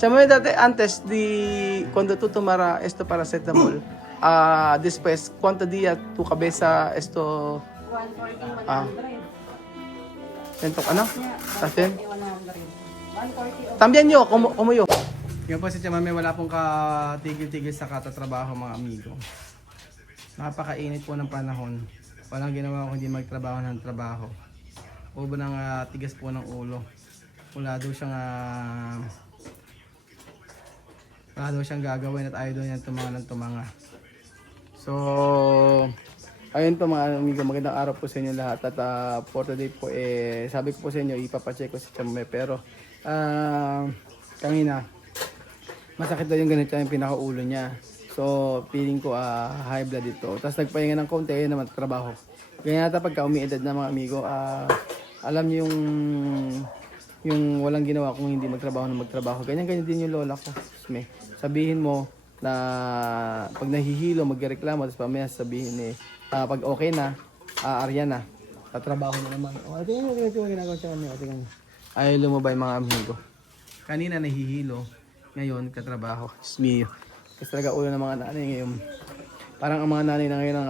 Chama, dati antes di cuando tú tomara esto paracetamol, después cuánto día tu cabeza esto 140, ah 100. entok ano? Atin? 140. También yo, como yo. Yan po si Chamame, wala pong katigil-tigil sa katatrabaho mga amigo. Napakainit po ng panahon. Walang ginawa ko hindi magtrabaho ng trabaho. Ubo ng tigas po ng ulo. Wala daw siyang gagawin at ayaw daw niya tumanga ng tumanga. So, ayun po mga amigo, magandang araw po sa inyo lahat. At for today po, sabi ko po sa inyo, ipapacheck ko si Chamame. Pero, kanina, masakit daw yung ganito yung pinakaulo niya. So, feeling ko high blood ito. Tapos nagpahinga ng konti, ayun naman trabaho. Ganyan nata pagka umiedad na mga amigo, alam niyo yung walang ginawa kung hindi magtrabaho na magtrabaho. Ganyan din yung lola ko. Sabihin mo na pag nahihilo, magreklamo, tapos pamaya sabihin pag okay na, arya na, tatrabaho na naman. Tingnan mo ginagawa siya kami. Ayaw lumabay mga amigo. Kanina nahihilo, ngayon katrabaho. Smio. Kasi talaga ulo ng mga nanay ngayon. Parang ang mga nanay na ngayon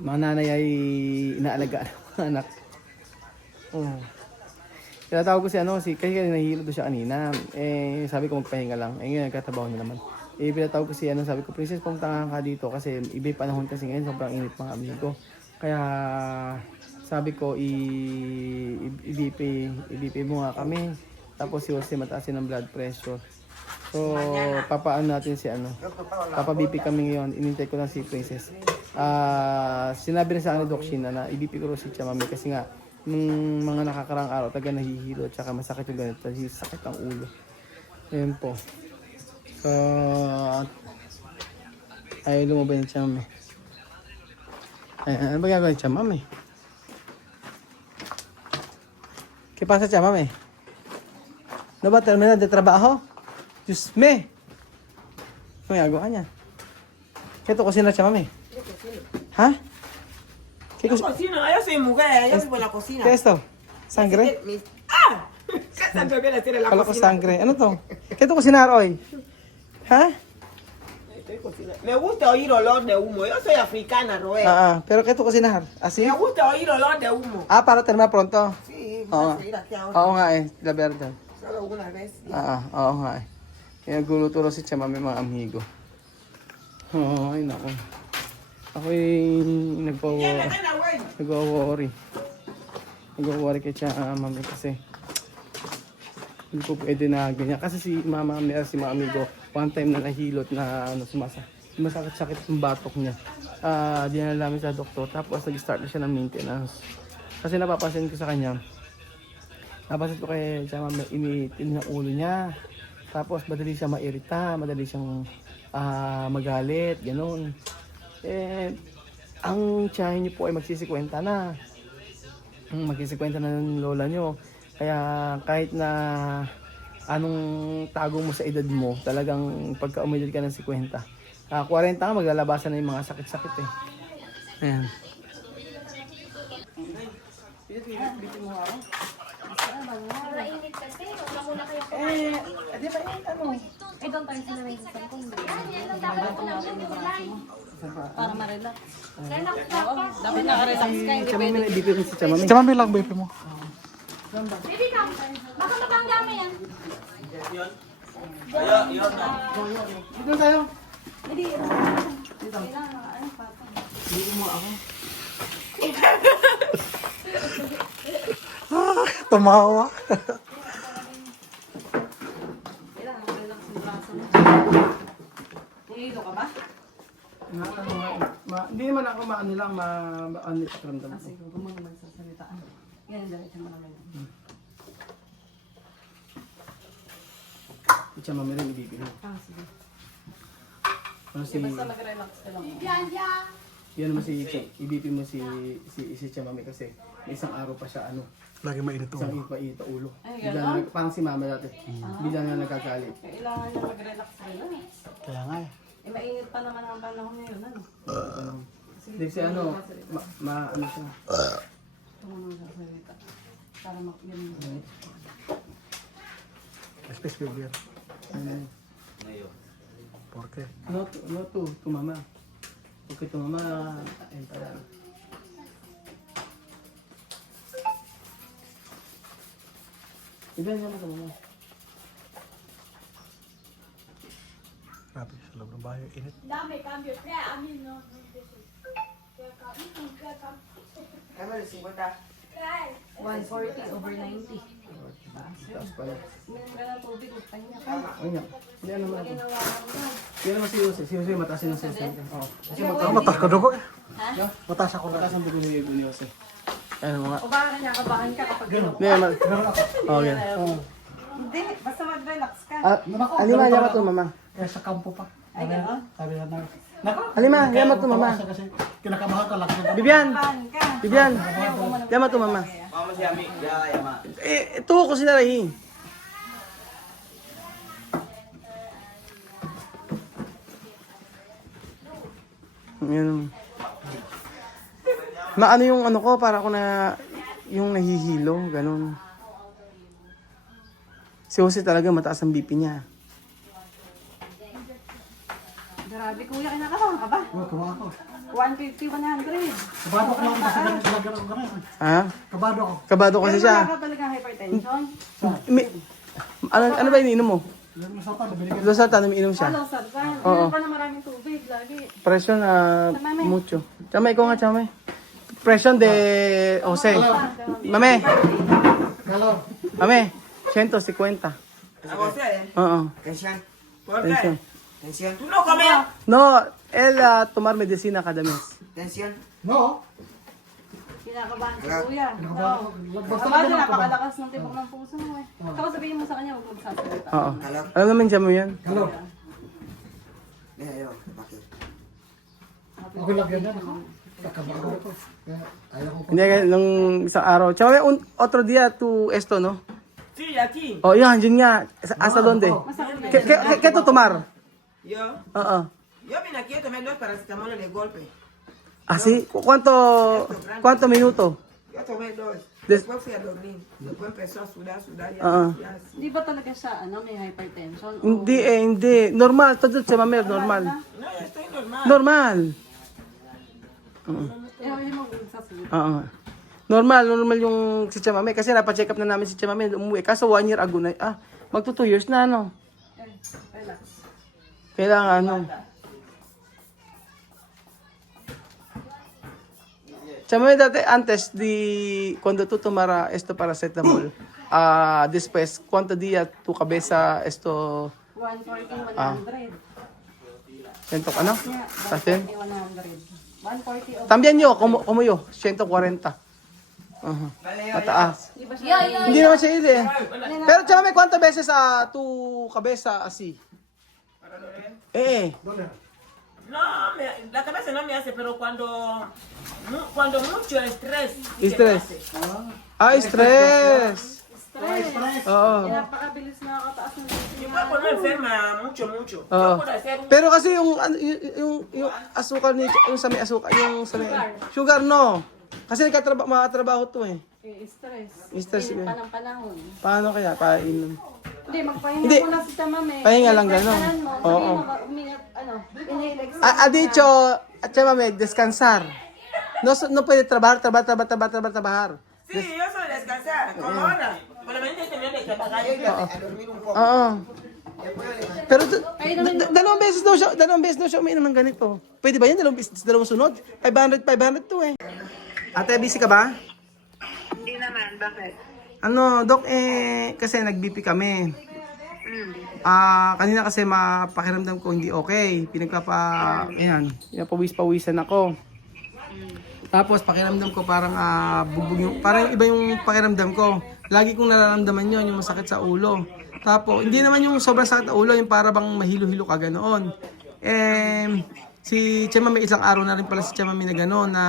mga nanay ay inaalagaan ng mga anak. Tinatawag ko kasi kasi nahihilo doon siya kanina. Sabi ko magpahinga lang. Ngayon nagkatrabaho na naman. Pinatawag ko sabi ko, Princess, pumunta ka dito kasi iba panahon kasi ngayon sobrang init mga amigo. Kaya sabi ko i-BP mo nga kami. Tapos si Jose mataas ng blood pressure. So papaano natin papa-BP kami ngayon. Inintay ko lang si Princess. Sinabi na sa akin ni Doc Shina na i-BP ko si Chamame kasi nga nung mga nakakarang araw taga nahihilo at saka masakit yung ganito, sakit ang ulo. Ayun po. So ayaw lumabay ng Chamame. Ano ba gagawin ng Chamame? ¿Qué pasa, Chamame? No ba terminar de trabajo? Diyos me! Ano gagawa niya? ¿Qué to cocina, Chamame? ¿Ha? ¿Qué Yo cocino, yo soy mujer, yo vivo en la cocina. ¿Qué es esto? ¿Sangre? ¡Ah! ¿Qué tanto que decir en la Kala ko cocina? sangre. Ano to? ¿Qué to cocinar hoy? ¿Ha? Estoy cocinando. Me gusta oír olor de humo. Yo soy africana, Roel. Pero ¿qué to cocinar? ¿Así? Me gusta oír olor de humo. Para terminar pronto. Sí, Oo. voy a seguir aquí ahora. Oo nga la verdad. Solo una vez. Oo nga Kaya guluturo si Chamame mga amigo. Ay nako. Ako'y nagwo-worry. Nagwo-worry kay Chamame kasi hindi po pwede na ganyan. Kasi si Mama si mga amigo, one time na nahilot na sumasakit-sakit yung batok niya. Di na namin sa doktor. Tapos nag-start na siya ng maintenance. Kasi napapasin ko sa kanya. Napasin ko kay Chamame, initin ng ulo niya. Tapos madali siya mairita, madali siyang magalit, gano'n. Ang tiyahin niyo po ay magsisikwenta na. Magsisikwenta na ng lola niyo. Kaya kahit na anong tago mo sa edad mo, talagang pagka umidad ka ng 50, 40 ka, maglalabasan na yung mga sakit-sakit Ayan. Mainit kasi. Wala muna kayo Di ba doon tayo sila may isang kong. Dapat ko lang yung kulay. Para ma-relax. Relax ka pa. Dapat naka-relax ka. Hindi Chamame na ibigay ko si Chamame. Chamame lang, baby mo. Baby ka. Baka mabangga mo yan. Dito tayo. Hindi. Dito mo ako. Tumawa. Nilito ka ba? Hindi naman ako maano lang, maano pakiramdam ko. Sige, huwag mo naman sasalitaan. Yan, diretso mo naman. Si Chamame rin ibibigay. Sige. Si, Basta mag-relax ka lang. yan naman ibibigay mo si Chamame kasi may isang araw pa siya Lagi mainit to. isang ipa ulo. Ay, Bigla na, parang si Mama dati. Bigla na nagkagalit. Kailangan niya mag-relax ka lang. Kaya nga Mainit pa naman ang panahon ngayon, Hindi si ano siya. Ito mo nang sasalita. Para makagaling. Space Vivian. Porque. No, to mama. Porque tu mama, ayun pala. Ibigay naman sa mama. Grabe, sa loob ng bahay, init. Cámara 50. 140 over 90. Taas pala. Meron ka na tubig, pahinga. Ayun yan. Hindi ano naman. Ginawa mo na. Hindi naman si Jose. Si Jose mataas yung sense niya. Oo. Kasi Matas ka dugo eh. Ha? Matas ako na. mataas ang dugo ni Jose. Ayun mga. O baka kinakabahan ka kapag ginawa. Hindi, oh, yan. Hindi, basta mag-relax ka. Alima, yamat to mama. Kaya sa kampo pa. Ay, gano'n? Sabi na na. Nako. Alima, yamat to mama. Kasi kinakabahan ka lang. Bibian, Kabahan ka. Bibian. Yamat to mama. Mama si Ami. Ya, ma. Ito ko sinarahi. Yan. Na ano yung ano ko, para ako na yung nahihilo, ganun. Si Jose talaga mataas ang BP niya. Grabe kuya, kinakabahan ka ba? Kabahan ko. 150, 100. Kabado ko lang kasi nagagano ko na. Ha? Kabado ko. Kabado kasi siya. Wala ka talagang hypertension? May, ano ba iniinom mo? Yung masapa, nabili ka. Losartan, umiinom siya. Hello, Sarsan. Oo. Ilan pa na maraming tubig, lagi. Presyon na mucho. Chamay ko nga, chamay. Presyon de Jose. Mame, Galo. mame, 150. ¿A vos, Oo. Tensión. ¿Por Tensión. qué? Tensión. ¿Tú no comes? No, él tomar medicina cada mes. Tensión. No. Kinakabahan si kuya. Kabado. Oo. Basta Kabado, naman ko ba? napakalakas ng tibok ng puso mo eh. Tapos sabihin mo sa kanya, huwag magsasalita. Oo. Alam naman siya mo yan. Galo. Mira, yo, aquí. Ako lang ganyan ako. Kabado ko. Kaya ayaw ko. Hindi, nung isang araw. Chamay, otro dia tu esto, no? Sí, aquí. Oh, yan, yun nga. ¿Hasta dónde? Masakit ¿Qué tu tomar? Yo Oo. vine aquí a tomar 2 paracetamol de golpe. Ah, sí? ¿Cuánto minuto? Yo tomé 2. Des- Después fui a dormir. Después empezó a sudar y Ah. ya. Di ba talaga siya, may hypertension? O- Hindi. Normal. Todo se mame, normal. No, yo estoy normal. Normal. Eh, hindi mo magsasalita. Oo. Normal yung si Chamame. Kasi napacheck up na namin si Chamame. Umuwi. Kaso 1 year ago na. Magto 2 years na, ano. Eh, relax. Kailangan, ano. Chamame, dati, antes, cuando tú tomara esto paracetamol, después, ¿cuánto día tu cabeza esto, 140, 100. siento, ano? Yeah, Tasin? 140, 100. 140 over. También yo, como yo, 140. Ajá. Mataas. Di ba siya? Hindi naman siya ile. Pero Chamame, ¿cuántas veces tu cabeza así? No, la cabeza no me hace, pero cuando mucho estrés. sí que Estrés. me hace. Stress. Stress. Oo. Napakabilis nakakataas ng Me puedo poner enferma mucho. Oo. Yo puedo hacer un... Pero kasi yung asukar ni yung sa may asukar, yung sa may sugar no. Kasi makatrabaho to eh. stress. Stress Init yun. pa ng panahon. Paano kaya painom? Hindi, magpahinga Hindi. ko na si Tamame. Pahinga lang gano'n. Oo. Oo. Umingat, inhale, exhale. Ha dicho, at Chamame, descansar. No puede trabajar. Sí, yo soy descansar, como ahora. Por la mañana tenía que trabajar y a dormir un poco. Oo. Después le... Pero dalawang beses daw siya umiinom ng ganito. Pwede ba yan? Dalawang sunod? 500 to eh. Ate, busy ka ba? Hindi naman, bakit? Ano, Dok, kasi nag-BP kami. Kanina kasi mapakiramdam ko hindi okay. Pinapawis-pawisan ako. Tapos pakiramdam ko parang bugbog yung, parang iba yung pakiramdam ko. Lagi kong nararamdaman yun, yung masakit sa ulo. Tapos, hindi naman yung sobrang sakit sa ulo, yung para bang mahilo-hilo ka ganoon. Si Chamame, isang araw na rin pala si Chamame na gano'n, na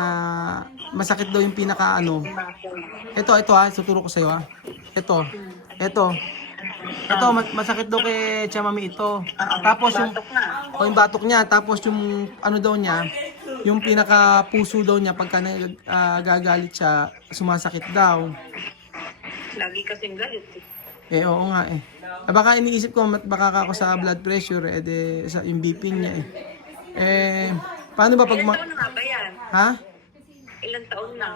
masakit daw yung pinaka ano. Ito tuturo ko sa'yo Ito, masakit daw kay Chamame ito. Tapos yung batok niya, tapos yung ano daw niya, yung pinaka puso daw niya, pagka nagagalit siya, sumasakit daw. Lagi kasing galit eh. Oo nga eh. Baka iniisip ko, baka ako sa blood pressure, sa yung BP niya eh. Paano ba pag... Ilan taon na nga ba yan? Ha? Ilan taon na?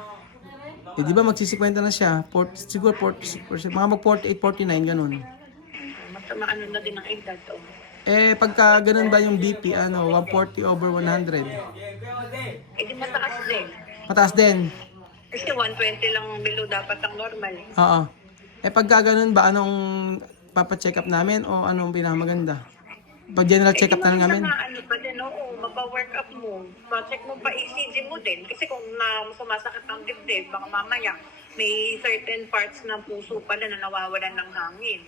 Di ba magsisikwenta na siya? Siguro mga mag-48, 49, ganun. Mas maano na din ang edad. Oh. Pagka ganun ba yung BP, 140 over 100? Di mataas din. Mataas din. Kasi 120 lang below dapat ang normal. Oo. Pagka ganun ba, anong papacheck up namin o anong pinakamaganda? Pag general check up na lang namin? Ano pa din, oo, mapa-work up mo. Ma-check mo pa ECG mo din. Kasi kung sumasakit ang dibdib, baka mamaya may certain parts ng puso pala na nawawalan ng hangin.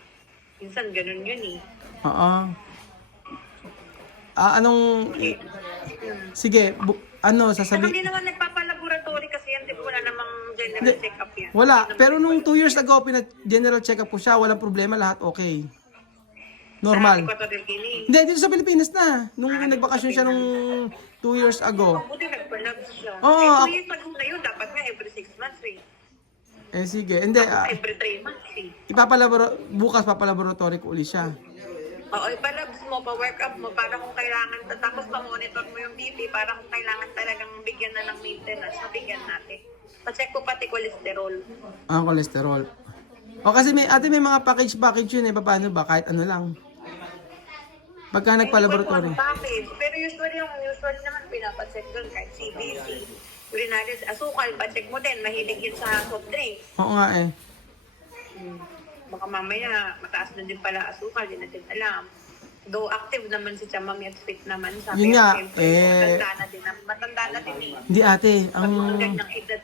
Minsan ganun yun eh. Oo. Sige, Saka sasabihin... hindi naman nagpapalaboratory kasi yan, di ba wala namang general check-up yan. Wala. Pero nung 2 years ago, general check up ko siya, walang problema, lahat okay. Normal. Equatorial Guinea. Hindi, dito sa Pilipinas na. Nung nagbakasyon siya nung 2 years ago. Buti nagpa-labs siya. Oo. 2 years ago na yun, dapat nga every 6 months eh. Sige. Hindi. Every 3 months eh. Bukas papalaboratory ko uli siya. Oo, ipalabs mo, pa-work up mo para kung kailangan, tapos pa-monitor mo yung BP para kung kailangan talagang bigyan na ng maintenance, mabigyan natin. Pa-check ko pati cholesterol. Ang cholesterol. Kasi may mga package yun eh. Paano ba? Kahit ano lang. Pagka nagpa-laboratory. Package. Pero usually naman pinapacheck doon kahit CBC. Urinaris, asukal, pacheck mo din. Mahilig yun sa soft drink. Oo nga eh. Baka mamaya, mataas na din pala asukal, hindi natin alam. Though active naman si Chamami at fit naman. Sabi Yun nga, matanda na din eh. Hindi ate, Ganyang edad,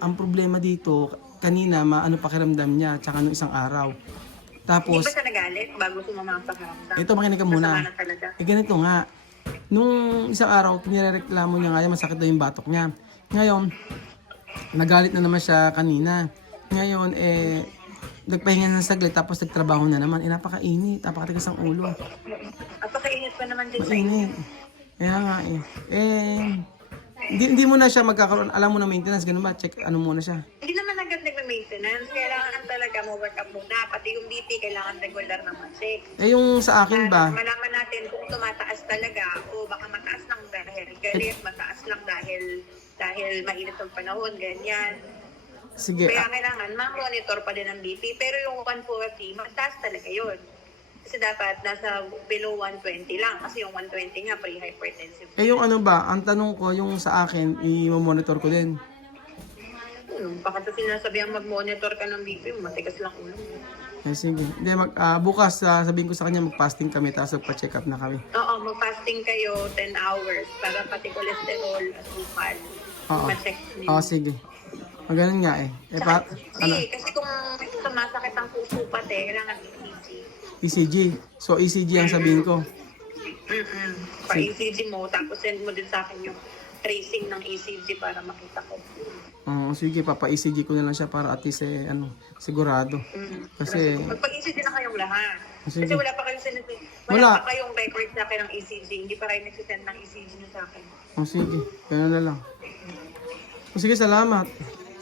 ang problema dito, kanina pakiramdam niya, tsaka nung isang araw. Hindi Tapos, ba siya nagalit bago sumama ang pakiramdam? ito makinig ka muna. Masama na talaga. Ganito nga, nung isang araw, pinireklamo niya nga yan, masakit daw yung batok niya. Ngayon, nagalit na naman siya kanina. Ngayon, nagpahinga ng saglit, tapos nagtrabaho na naman. Napakainit, napakatigas ang ulo. Napakainit pa naman din sa Mainit. Kaya nga hindi mo na siya magkakaroon, alam mo na maintenance, ganun ba? Check, muna siya. Hindi naman agad nagme-maintenance. Kailangan talaga mo-work up muna. Pati yung BP, kailangan regular na ma-check. Yung sa akin ba? Malaman natin kung tumataas talaga o baka mataas lang dahil galit, mataas lang dahil mainit ang panahon, ganyan. Sige. Kaya kailangan ma-monitor pa din ang BP. Pero yung 140, mataas talaga yun. Kasi dapat nasa below 120 lang. Kasi yung 120 nga, pre-hypertensive. Yung ang tanong ko, yung sa akin, i-monitor ko din. Baka sa sinasabihang mag-monitor ka ng BP, matigas lang ulo. Sige. Hindi, bukas sabihin ko sa kanya, mag-fasting kami, tapos magpa-check up na kami. Oo, mag-fasting kayo 10 hours para pati cholesterol, asukal, ma-check niyo. Sige. Ganun nga eh. Kasi kung sumasakit ang puso pati, kailangan ECG. ECG. So ECG ang sabihin ko. Pa-ECG mo, tapos send mo din sa akin yung tracing ng ECG para makita ko. Sige, papa-ECG ko na lang siya para at least sigurado. Kasi magpag-ECG na kayong lahat. Sige. Kasi wala pa kayong record sa akin ng ECG. Hindi pa kayo nagsisend ng ECG nyo sa akin. Sige, gano'n na lang. Sige, salamat.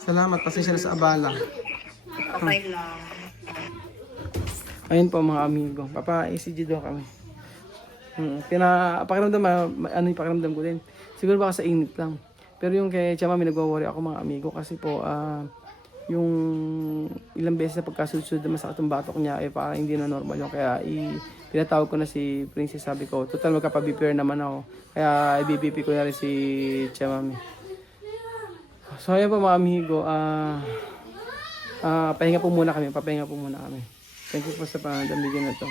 Salamat, pasensya na sa abala. Okay lang. Ayun po mga amigo, papa-ECG daw kami. Pakiramdam, yung pakiramdam ko din. Siguro baka sa init lang. Pero yung kay Chama, may nagwa-worry ako mga amigo kasi po, yung ilang beses na pagkasunod na masakit ang batok niya, parang hindi na normal yun. Kaya pinatawag ko na si Princess, sabi ko, total magkapa-BPR naman ako. Kaya i-BP ko na rin si Chama. So ayun po mga amigo, papahinga po muna kami. Thank you po sa panadamigin na to.